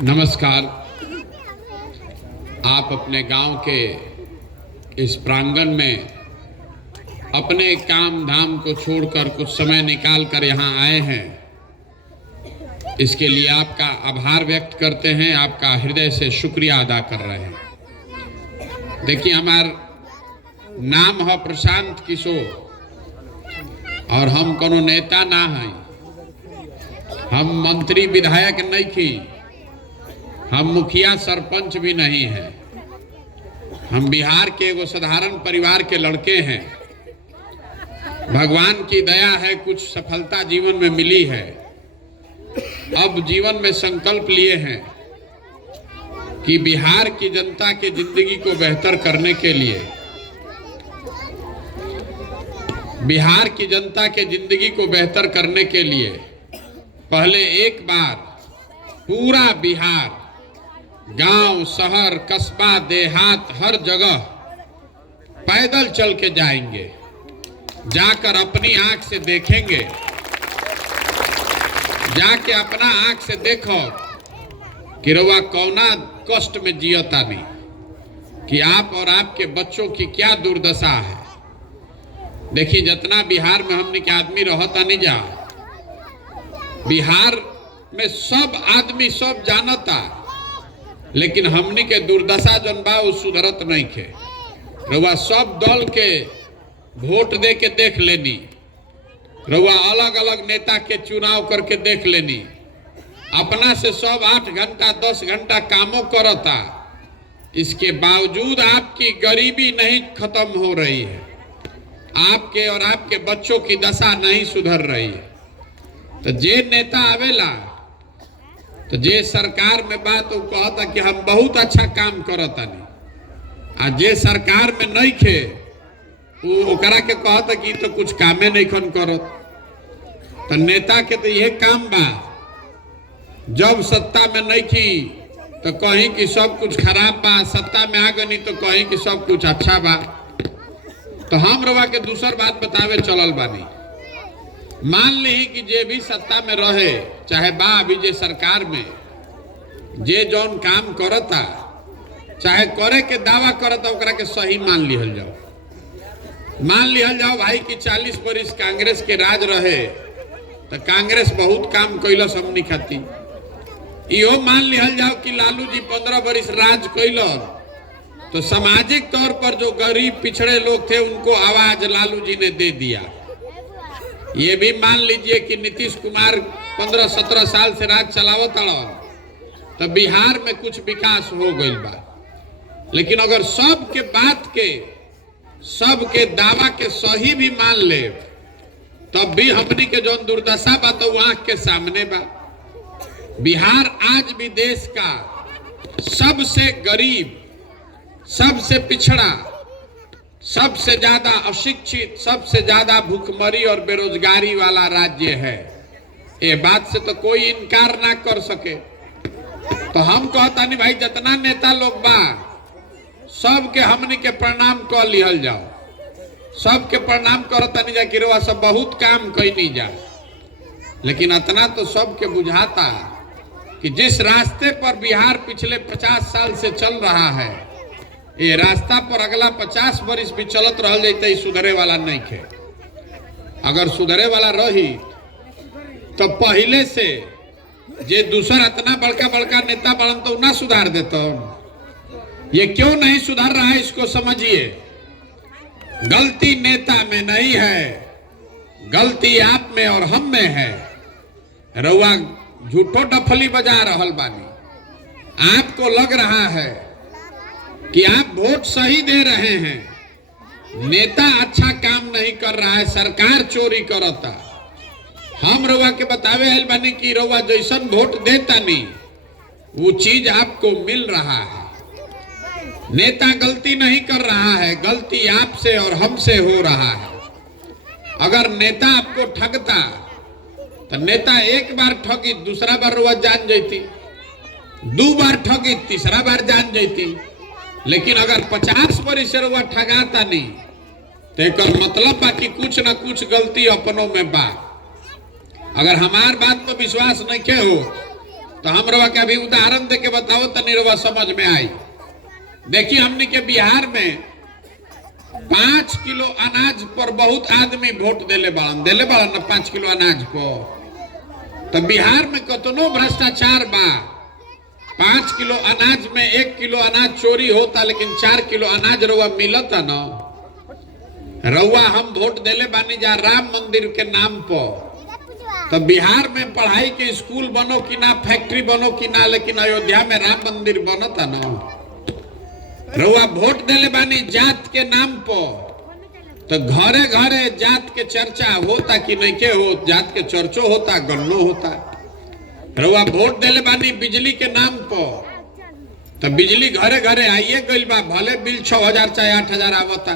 नमस्कार। आप अपने गांव के इस प्रांगण में अपने काम धाम को छोड़कर कुछ समय निकाल कर यहाँ आए हैं, इसके लिए आपका आभार व्यक्त करते हैं, आपका हृदय से शुक्रिया अदा कर रहे हैं। देखिए, हमारा नाम है प्रशांत किशोर और हम कोनो नेता ना हैं, हम मंत्री विधायक नहीं थी, हम मुखिया सरपंच भी नहीं हैं। हम बिहार के एगो साधारण परिवार के लड़के हैं। भगवान की दया है, कुछ सफलता जीवन में मिली है। अब जीवन में संकल्प लिए हैं कि बिहार की जनता की जिंदगी को बेहतर करने के लिए, बिहार की जनता के जिंदगी को बेहतर करने के लिए पहले एक बार पूरा बिहार, गांव, शहर, कस्बा, देहात, हर जगह पैदल चल के जाएंगे, जाकर अपनी आंख से देखेंगे, जाके अपना आंख से देखो कि रउआ कौना कष्ट में जियता नहीं, कि आप और आपके बच्चों की क्या दुर्दशा है। देखिए, जितना बिहार में हमने के आदमी रहता नहीं जा, बिहार में सब आदमी सब जानता, लेकिन हमनी के दुर्दशा जन बा वो सुधरत नहीं खे। रउआ सब दल के वोट दे के देख लेनी, रउआ अलग अलग नेता के चुनाव करके देख लेनी, अपना से सब 8 घंटा 10 घंटा कामों करता, इसके बावजूद आपकी गरीबी नहीं खत्म हो रही है, आपके और आपके बच्चों की दशा नहीं सुधर रही है। तो जे नेता आवेला, तो जे सरकार में बात वो कहता कि हम बहुत अच्छा काम करता नहीं, आ जे सरकार में नहीं खे वो ओकरा के कहता कि तो कुछ कामे नहीं खन करत। तो नेता के तो यह काम बा, जब सत्ता में नहीं थी तो कहीं कि सब कुछ खराब बा, सत्ता में आ गई तो कहीं कि सब कुछ अच्छा बा। तो हम रवा के दूसर बात बतावे चलल बानी। मान ली कि जे भी सत्ता में रहे, चाहे बा अभी जे सरकार में, जे जौन काम करता, चाहे करे के दावा करता, ओकरा के सही मान लिहल जाओ। मान लिहल जाओ भाई कि 40 वर्ष कांग्रेस के राज रहे, तो कांग्रेस बहुत काम कैलस हमनी खाती। इहो मान लिहल जाओ कि लालू जी 15 वर्ष राज कैलन, तो सामाजिक तौर पर जो गरीब पिछड़े लोग थे उनको आवाज लालू जी ने दे दिया। ये भी मान लीजिए कि नीतीश कुमार 15-17 साल से राज चलावत अड़न, तो बिहार में कुछ विकास हो गई बा। लेकिन अगर सबके बात के, सबके दावा के सही भी मान ले, तब भी हमनी के जो दुर्दशा बा तो आंख के सामने बा। बिहार आज भी देश का सबसे गरीब, सबसे पिछड़ा, सबसे ज्यादा अशिक्षित, सबसे ज्यादा भूखमरी और बेरोजगारी वाला राज्य है। ये बात से तो कोई इनकार ना कर सके। तो हम कहता नहीं भाई, जितना नेता लोग बा सबके हमनी के प्रणाम कर लिहल जाओ, सबके प्रणाम करता नहीं जा कि रवा सब बहुत काम कई नहीं जा। लेकिन इतना तो सबके बुझाता कि जिस रास्ते पर बिहार पिछले 50 साल से चल रहा है, ये रास्ता पर अगला 50 वर्ष भी चलत रह जाते, सुधरे वाला नहीं खे। अगर सुधरे वाला रही तो पहले से जे दूसरा इतना बड़का बड़का नेता बनन तो ना सुधार देता। ये क्यों नहीं सुधार रहा है, इसको समझिए। गलती नेता में नहीं है, गलती आप में और हम में है। रउआ झूठो डफली बजा रहल बानी, आपको लग रहा है कि आप वोट सही दे रहे हैं, नेता अच्छा काम नहीं कर रहा है, सरकार चोरी करता। हम रउआ के बतावे आइल बानी कि रउआ जैसन वोट देता नहीं वो चीज आपको मिल रहा है। नेता गलती नहीं कर रहा है, गलती आपसे और हमसे हो रहा है। अगर नेता आपको ठगता तो नेता एक बार ठगी, दूसरा बार रउआ जान जाती, 2 बार ठगी, तीसरा बार जान जाती। लेकिन अगर 50 वर्ष से रउआ ठगाता नहीं तो एक मतलब बा कि कुछ ना कुछ गलती अपनों में बा। अगर हमार बात पर विश्वास नहीं के हो तो हम रवा के अभी उदाहरण दे के बताओ तनी रवा समझ में आई। देखिए हमने के बिहार में 5 किलो अनाज पर बहुत आदमी वोट देले बाड़न ना 5 किलो अनाज पर। तो बिहार में कतनो भ्रष्टाचार बा, 5 किलो अनाज में 1 किलो अनाज चोरी होता, लेकिन 4 किलो अनाज रउआ मिलता ना। रउआ हम वोट देले बानी जा राम मंदिर के नाम पर। तो बिहार में पढ़ाई के स्कूल बनो कि ना, फैक्ट्री बनो कि ना, लेकिन अयोध्या में राम मंदिर बनता ना। रउआ वोट देले बानी जात के नाम पर। तो घरे घरे जात के चर्चा होता कि नहीं के हो, जात के चर्चो होता, गन्नो होता। रउआ वोट देले बानी बिजली के नाम पर। तो बिजली घरे घरे आइए गइल बा, भले बिल 6000 चाहे 8000 आवता।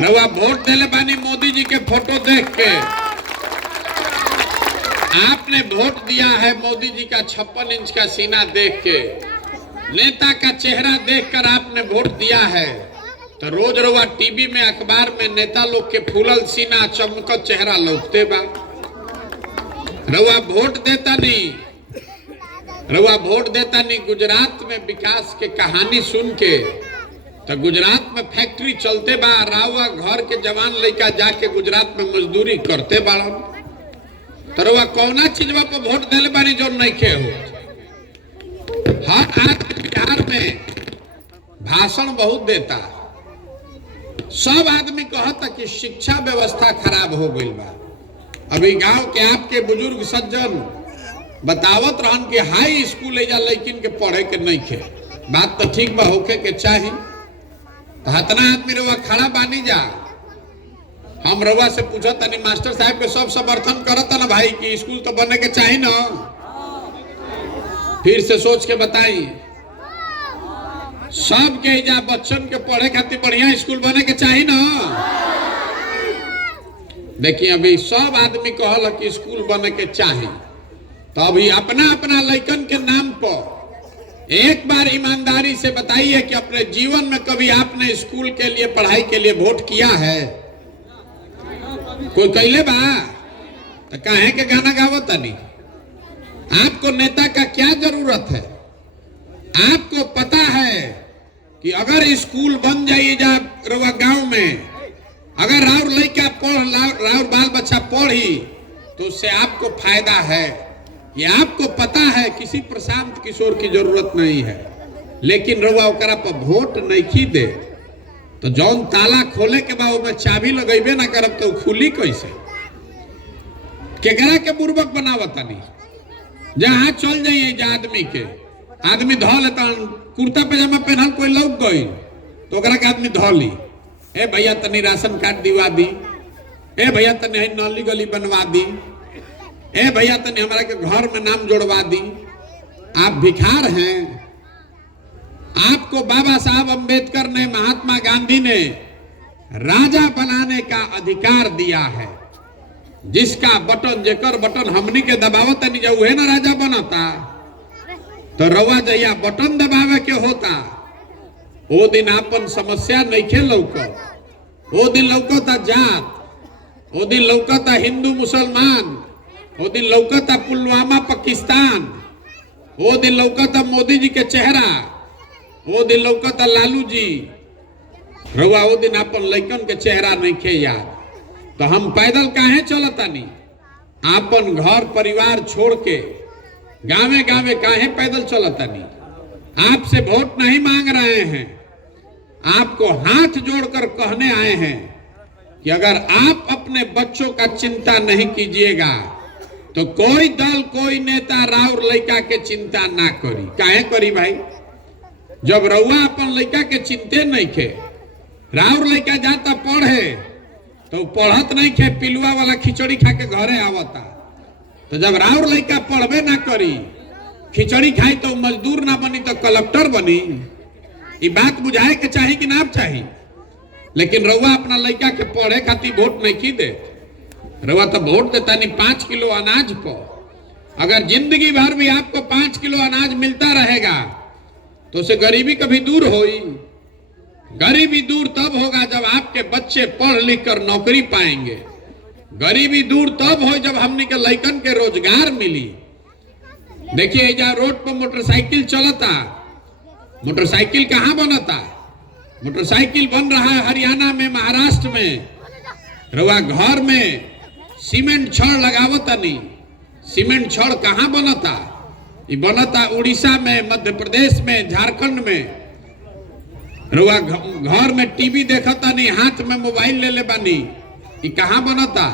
रउआ वोट देले बानी मोदी जी के फोटो देख के। आपने वोट दिया है मोदी जी का 56 इंच का सीना देख के, नेता का चेहरा देखकर आपने वोट दिया है। तो रोज रउआ टीवी में अखबार में नेता लोग के फूलल सीना चमकत चेहरा लौटते बा। रउआ वोट देता नहीं, रउआ वोट देता नहीं। गुजरात में विकास के कहानी सुन के, तो गुजरात में फैक्ट्री चलते बा, राउआ घर के जवान लड़का जाके गुजरात में मजदूरी करते बाड़न। तो रउआ कौना चीजवा पर वोट देले बानी जो नहीं के हो। हर आदमी बिहार में भाषण बहुत देता, सब आदमी कहता कि शिक्षा व्यवस्था खराब हो गई बा। अभी गांव के आपके बुजुर्ग सज्जन बतावत रहन कि हाई स्कूल एजा लेकिन के पढ़े के नहीं खे। बात तो ठीक बा, होके के चाही। तो हतना आदमी रउआ खड़ा बानी जा, हम रउआ से पूछत तनी मास्टर साहब के सब समर्थन करता ना भाई कि स्कूल तो बने के चाही ना। फिर से सोच के बताई, सब के जा बच्चन के पढ़े खातिर बढ़िया स्कूल बने के चाही ना। देखिए अभी सब आदमी कहल कि स्कूल बने के चाही। तो अभी अपना अपना लइकन के नाम पर एक बार ईमानदारी से बताइए कि अपने जीवन में कभी आपने स्कूल के लिए, पढ़ाई के लिए वोट किया है? कोई कहले बा? तो काहे के गाना गावत नहीं? आपको नेता का क्या जरूरत है? आपको पता है कि अगर स्कूल बन जाइए जा रउआ गांव में, अगर राउर लड़का राउर बाल बच्चा पढ़ी तो उससे आपको फायदा है। ये आपको पता है, किसी प्रशांत किशोर की जरूरत नहीं है। लेकिन रउआ ओकरा पर वोट नहीं दे तो जौन ताला खोले के बाद में चाबी लगेबे ना करब तो खुली कैसे? केकरा के बुर्बक बनावतानी? जहाँ चल जाइए जा आदमी धो लेता, कुर्ता पैजामा पहनल कोई लौक गई तो ओकरा के आदमी धो ली। ए भैया तनी राशन कार्ड दिवा दी, ए भैया तनी नाली गली बनवा दी, ए भैया तनी हमारा के घर में नाम जोड़वा दी। आप भिखार हैं। आपको बाबा साहब अंबेडकर ने, महात्मा गांधी ने राजा बनाने का अधिकार दिया है। जिसका बटन, जेकर बटन हमनी के दबावत नहीं जाऊ है ना राजा बनता। तो रवा जइया बटन दबावे के होता, वो दिन आपन समस्या नहीं खे लौकत। वो दिन लौकता जात, वो दिन लौकता हिंदू मुसलमान, वो दिन लौकता पुलवामा पाकिस्तान, वो दिन लौकता मोदी जी के चेहरा, वो दिन लौकता लालू जी। रउआ वो दिन अपन लइकन के चेहरा नहीं खे याद। तो हम पैदल काहे चलता नहीं? आपन घर परिवार छोड़ के गावे गावे काहे पैदल चलता नहीं? आपसे वोट नहीं मांग रहे हैं, आपको हाथ जोड़कर कहने आए हैं कि अगर आप अपने बच्चों का चिंता नहीं कीजिएगा तो कोई दल, कोई नेता राउर लइका के चिंता ना करी। काहे करी भाई? जब रउआ अपन लइका के चिंते नहीं खे, राउर लइका जाता पढ़े तो पढ़त नहीं खे, पिलुआ वाला खिचड़ी खा के घरे आवता। तो जब राउर लइका पढ़बे ना करी, खिचड़ी खाई तो मजदूर ना बनी तो कलेक्टर बनी। ये बात बुझाए के चाहिए कि ना चाहिए? लेकिन रउआ अपना लइका के पढ़े खातिर वोट नहीं की दे। रउआ तो वोट देता नहीं 5 किलो अनाज पर। अगर जिंदगी भर भी आपको 5 किलो अनाज मिलता रहेगा तो उसे गरीबी कभी दूर होई? गरीबी दूर तब होगा जब आपके बच्चे पढ़ लिख कर नौकरी पाएंगे। गरीबी दूर तब हो जब हमने के लइकन के रोजगार मिली। देखिए एजा रोड पर मोटरसाइकिल चलता, मोटरसाइकिल कहाँ बनता? मोटरसाइकिल बन रहा है हरियाणा में, महाराष्ट्र में। रवा घर में सीमेंट छड़ लगावता नहीं, सीमेंट छड़ कहाँ बनता? ये बनता उड़ीसा में, मध्य प्रदेश में, झारखंड में। रवा घर में टीवी देखता नहीं, हाथ में मोबाइल ले ले बानी, ये कहाँ बनता?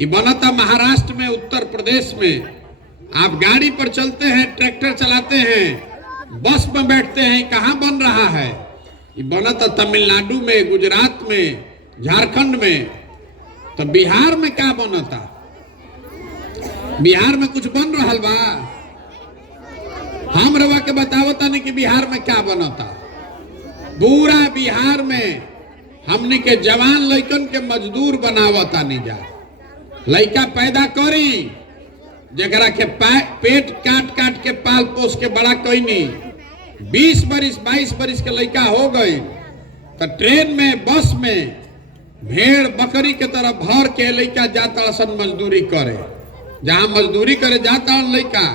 ये बनता महाराष्ट्र में, उत्तर प्रदेश में। आप गाड़ी पर चलते हैं, ट्रैक्टर चलाते हैं, बस में बैठते हैं, कहाँ बन रहा है? ये बनता तमिलनाडु में, गुजरात में, झारखंड में। तो बिहार में क्या बनता? बिहार में कुछ बन रहा बा? हम रवा के बतावता नहीं कि बिहार में क्या बनता। पूरा बिहार में हमने के जवान लइकन के मजदूर बनावता नहीं जा। लइका पैदा करी, जरा के पेट काट काट के पाल पोस के बड़ा कोई नहीं। 20 बरिस 22 बरिस के लइका हो गई तो ट्रेन में, बस में भेड़ बकरी के तरह भर के लइका जाता सन मजदूरी करे। जहां मजदूरी करे जाता लइका,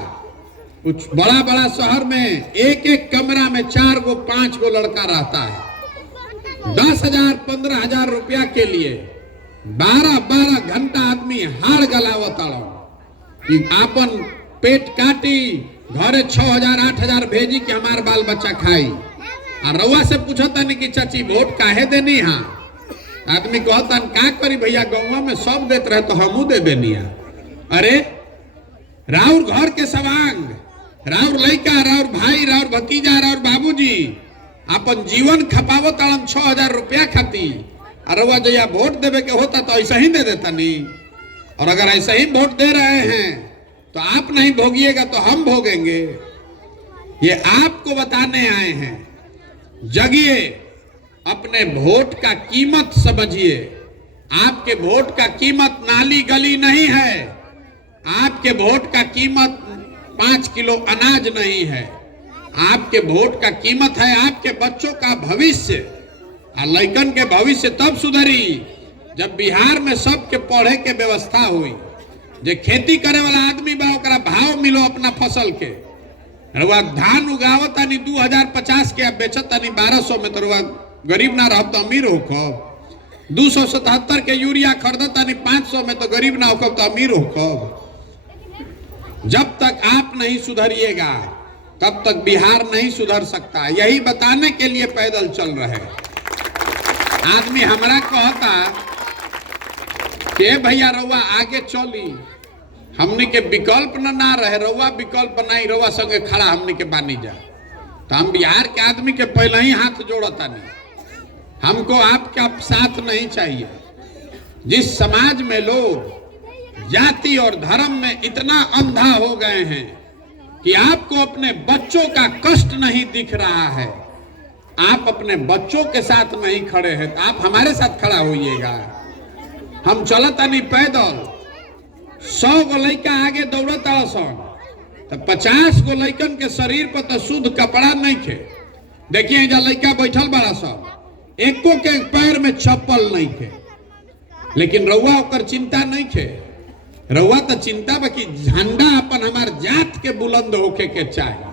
कुछ बड़ा बड़ा शहर में एक एक कमरा में 4 गो 5 गो लड़का रहता है। 10,000 15,000 रुपया के लिए 12-12 घंटा आदमी हाड़ गलावता, आपन पेट काटी, घरे 6,000 8,000 भेजी कि हमार बाल बच्चा खाई। और रउआ से पूछता नहीं कि चाची वोट काहे देनी? हाँ, आदमी कहता का करी भैया, गौवा में सब देते रहे तो हमू दे देनी है। अरे राउर घर के सवांग, राउर लइका, राउर भाई, राउर भतीजा, राउर बाबूजी अपन जीवन खपावो ताड़न 6,000 रुपया खाती। और रउआ जया वोट देवे के होता तो ऐसा ही दे देता नहीं। और अगर ऐसे ही वोट दे रहे हैं तो आप नहीं भोगिएगा तो हम भोगेंगे। ये आपको बताने आए हैं, जगिए, अपने वोट का कीमत समझिए। आपके वोट का कीमत नाली गली नहीं है, आपके वोट का कीमत 5 किलो अनाज नहीं है। आपके वोट का कीमत है आपके बच्चों का भविष्य। और लइकन के भविष्य तब सुधरी जब बिहार में सबके पढ़े के व्यवस्था हुई। जे खेती करे वाला आदमी बा ओकरा भाव मिलो अपना फसल के। रुआ धान उगावता नहीं 2050 के, अब बेचता नहीं 1200 में, तो रुआ गरीब ना रह तो अमीर हो कब? 277 के यूरिया खरीदता नहीं 500 में, तो गरीब ना हो कब तो अमीर हो कब? जब तक आप नहीं सुधरिएगा तब तक बिहार नहीं सुधर सकता। यही बताने के लिए पैदल चल रहे। आदमी हमरा कहता के भैया रउआ आगे चली, हमने के विकल्प ना रहे, रउआ विकल्प बनाई, रउआ संगे खड़ा हमने के बानी जा। तो हम बिहार के आदमी के पहले ही हाथ जोड़ता नहीं। हमको आपका साथ नहीं चाहिए। जिस समाज में लोग जाति और धर्म में इतना अंधा हो गए हैं कि आपको अपने बच्चों का कष्ट नहीं दिख रहा है, आप अपने बच्चों के साथ नहीं खड़े हैं, तो आप हमारे साथ खड़ा होइएगा। हम चलता नहीं पैदल, 100 गो लइका आगे दौड़ता सन, तो 50 गो लइकन के शरीर पर तो शुद्ध कपड़ा नहीं थे। देखिए जहाँ लइका बैठल बड़ा सब, एको के पैर में चप्पल नहीं थे, लेकिन रउआ ओकर चिंता नहीं थे। रउआ तो चिंता बा कि झंडा अपन हमार जात के बुलंद होके के चाहिए।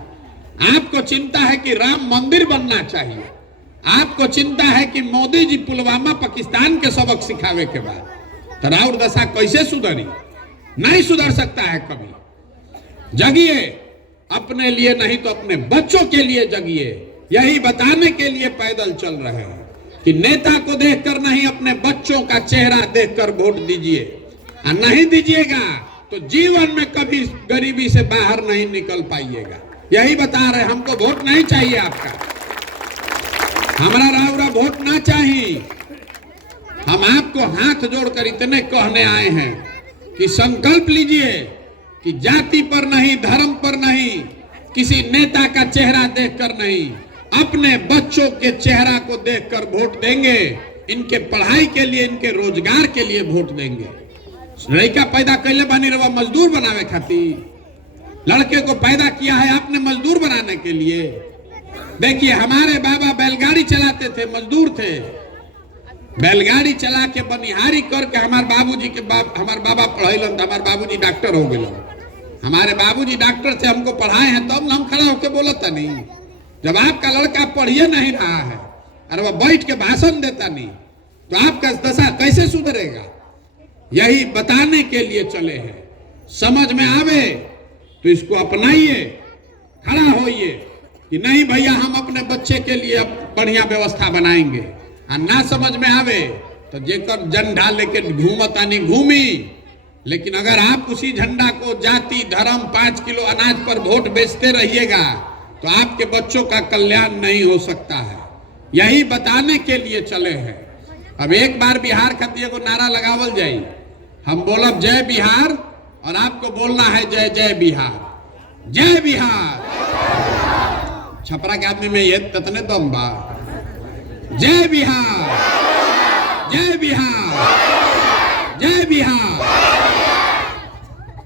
आपको चिंता है कि राम मंदिर बनना चाहिए। आपको चिंता है कि मोदी जी पुलवामा पाकिस्तान के सबक सिखावे के बाद, तो राउर दशा कैसे सुधरी? नहीं सुधर सकता है कभी। जगिए, अपने लिए नहीं तो अपने बच्चों के लिए जगिए। यही बताने के लिए पैदल चल रहे हैं कि नेता को देखकर नहीं, अपने बच्चों का चेहरा देखकर वोट दीजिए। और नहीं दीजिएगा तो जीवन में कभी गरीबी से बाहर नहीं निकल पाइएगा। यही बता रहे, हमको वोट नहीं चाहिए आपका, हमारा राउरा वोट ना चाहिए। हम आपको हाथ जोड़कर इतने कहने आए हैं कि संकल्प लीजिए कि जाति पर नहीं, धर्म पर नहीं, किसी नेता का चेहरा देखकर नहीं, अपने बच्चों के चेहरा को देखकर वोट देंगे। इनके पढ़ाई के लिए, इनके रोजगार के लिए वोट देंगे। लड़का पैदा कैले बानी रवा मजदूर बनावे खातिर। लड़के को पैदा किया है आपने मजदूर बनाने के लिए। देखिए हमारे बाबा बैलगाड़ी चलाते थे, मजदूर थे। बैलगाड़ी चला के बनिहारी करके हमारे बाबूजी के हमारे बाबा पढ़ैलन, हमारे बाबूजी डॉक्टर हो गए। हमारे बाबूजी डॉक्टर थे, हमको पढ़ाए हैं, तब हम खड़ा होकर बोलता नहीं। जब आपका लड़का पढ़िए नहीं रहा है और वह बैठ के भाषण देता नहीं, तो आपका दशा कैसे सुधरेगा? यही बताने के लिए चले हैं। समझ में आवे तो इसको अपनाइए, खड़ा होइए कि नहीं भैया हम अपने बच्चे के लिए बढ़िया व्यवस्था बनाएंगे। और ना समझ में आवे तो जेकर झंडा लेके घूमतानी घूमी, लेकिन अगर आप उसी झंडा को जाति धर्म 5 किलो अनाज पर वोट बेचते रहिएगा तो आपके बच्चों का कल्याण नहीं हो सकता है। यही बताने के लिए चले हैं। अब एक बार बिहार खातिर को नारा लगावल जाए, हम बोलब जय बिहार और आपको बोलना है जय जय बिहार, जय बिहार। छपरा के आदमी में ये ततने दम बा, जय बिहार, जय बिहार, जय बिहार।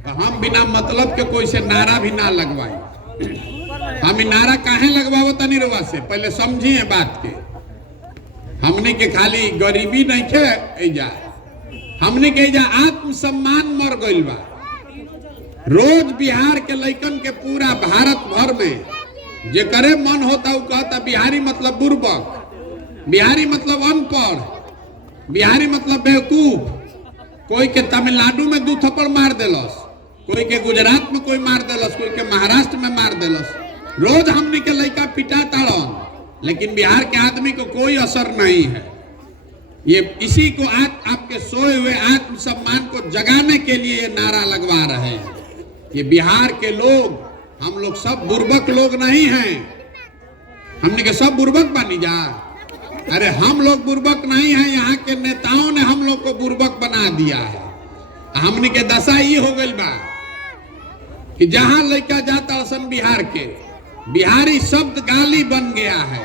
तो हम बिना मतलब के कोई से नारा भी ना लगवाई। हम नारा काहे लगवाओ तनी रवा से पहले समझिए बात के। हमने के खाली गरीबी नहीं खे एजा, हमने के एजा आत्मसम्मान मर गइल बा। रोज बिहार के लइकन के पूरा भारत भर में जे करे मन होता वो कहता बिहारी मतलब बुर्बक, बिहारी मतलब अनपढ़, बिहारी मतलब बेवकूफ। कोई के तमिलनाडु में 2 थप्पड़ मार देलस, कोई के गुजरात में कोई मार देलस, कोई के महाराष्ट्र में मार देलस। रोज हमने के लइका पिटा ताड़न, लेकिन बिहार के आदमी को कोई असर नहीं है। ये इसी को आपके सोए हुए आत्मसम्मान को जगाने के लिए ये नारा लगवा रहे हैं। ये बिहार के लोग, हम लोग सब बुर्बक लोग नहीं हैं। हमने के सब बुर्बक बनी जा? अरे हम लोग बुर्बक नहीं हैं, यहाँ के नेताओं ने हम लोग को बुर्बक बना दिया है। हमने के दशा ये हो गई बा कि जहां लड़का जाता सन बिहार के, बिहारी शब्द गाली बन गया है।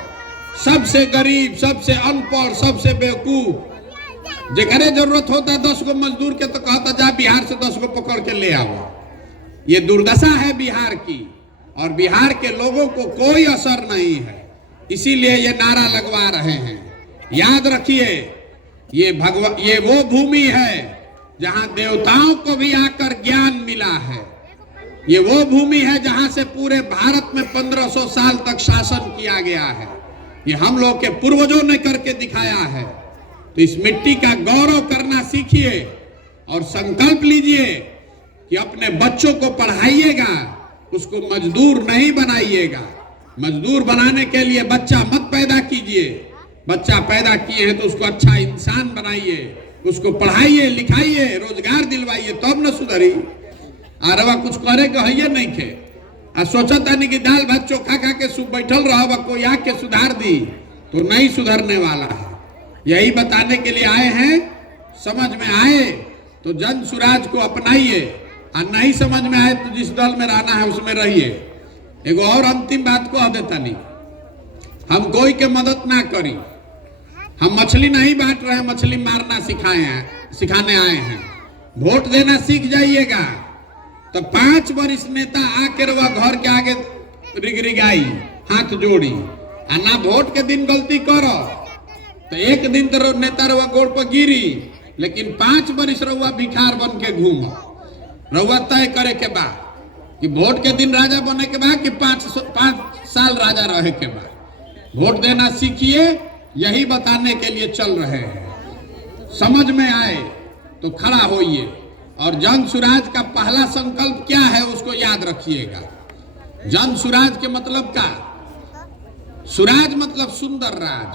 सबसे गरीब, सबसे अनपढ़, सबसे बेवकूफ। जेकरे जरूरत होता 10 गो मजदूर के तो कहता जा बिहार से 10 गो पकड़ के ले आओ। ये दुर्दशा है बिहार की, और बिहार के लोगों को कोई असर नहीं है। इसीलिए ये नारा लगवा रहे हैं। याद रखिए, ये वो भूमि है जहां देवताओं को भी आकर ज्ञान मिला है। ये वो भूमि है जहां से पूरे भारत में 1500 साल तक शासन किया गया है। ये हम लोग के पूर्वजों ने करके दिखाया है। तो इस मिट्टी का गौरव करना सीखिए और संकल्प लीजिए कि अपने बच्चों को पढ़ाइएगा, उसको मजदूर नहीं बनाइएगा। मजदूर बनाने के लिए बच्चा मत पैदा कीजिए। बच्चा पैदा किए हैं तो उसको अच्छा इंसान बनाइए, उसको पढ़ाइए लिखाइए, रोजगार दिलवाइए, तब न सुधरी। अरवा कुछ करे के है नहीं खे, आ सोचता नहीं कि दाल भात चोखा खा के बैठल रहा कोई आके सुधार दी, तो नहीं सुधरने वाला है। यही बताने के लिए आए हैं। समझ में आए तो जन सुराज को अपनाइए, और नहीं समझ में आए तो जिस दल में रहना है उसमें रहिए। एगो और अंतिम बात को देता नहीं, हम कोई के मदद ना करी। हम मछली नहीं बांट रहे, मछली मारना सिखाने आए हैं। वोट देना सीख जाइएगा तो 5 वर्ष नेता आके रवा घर के आगे रिगरिगाई हाथ जोड़ी, आ ना वोट के दिन गलती करो तो एक दिन तो नेता रवा गोड़ पर गिरी, लेकिन 5 वर्ष रवा भिखार बन के घूमो। रवा तय करे के बाद कि वोट के दिन राजा बने के बाद कि 5 साल राजा रहे के बाद। वोट देना सीखिए, यही बताने के लिए चल रहे हैं। समझ में आए तो खड़ा होइए, और जन सुराज का पहला संकल्प क्या है उसको याद रखिएगा। जन सुराज के मतलब का, सुराज मतलब सुंदर राज।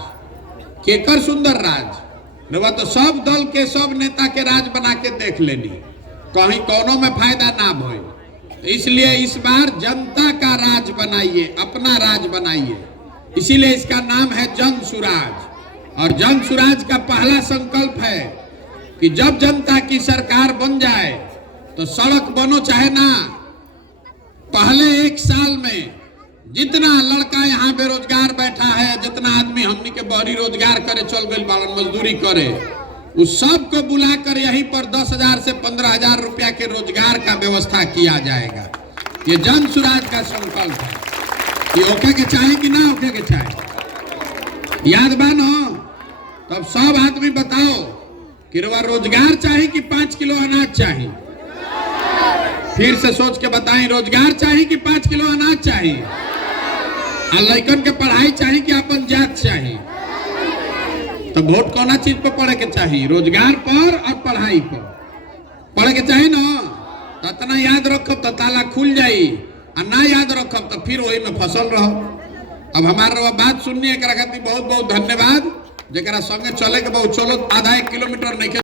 केकर सुंदर राज? रवा तो सब दल के सब नेता के राज बना के देख लेनी, कहीं कोनो में फायदा ना भइल। तो इसलिए इस बार जनता का राज बनाइए, अपना राज बनाइए। इसीलिए इसका नाम है जन सुराज। और जन सुराज का पहला संकल्प है कि जब जनता की सरकार बन जाए तो सड़क बनो चाहे ना, पहले 1 साल में जितना लड़का यहाँ बेरोजगार बैठा है, जितना आदमी हमनी के बहरी रोजगार करे चल गई बालन मजदूरी करे, उस सब को बुलाकर यहीं पर 10,000 से 15,000 रुपया के रोजगार का व्यवस्था किया जाएगा। ये जन सुराज का संकल्प है। ये ओके के चाहे कि ना ओके के चाहे? याद बान हो? तब सब आदमी बताओ कि रोजगार चाहिए कि 5 किलो अनाज चाहिए? फिर से सोच के बताएं, रोजगार चाहिए कि 5 किलो अनाज चाहिए? और लड़कन के पढ़ाई चाहिए कि अपन जात चाहिए? तो वोट कौना चीज पर पड़े के चाहिए? रोजगार पर और पढ़ाई पर पढ़े के चाहिए ना। तो इतना याद रखब तो ताला खुल जाई, और ना याद रखब तो फिर वही में फसल रहो। अब हमारा बात सुननी है, बहुत बहुत धन्यवाद। जरा संगे चले के बहुत, चलो आधा 1 किलोमीटर नहीं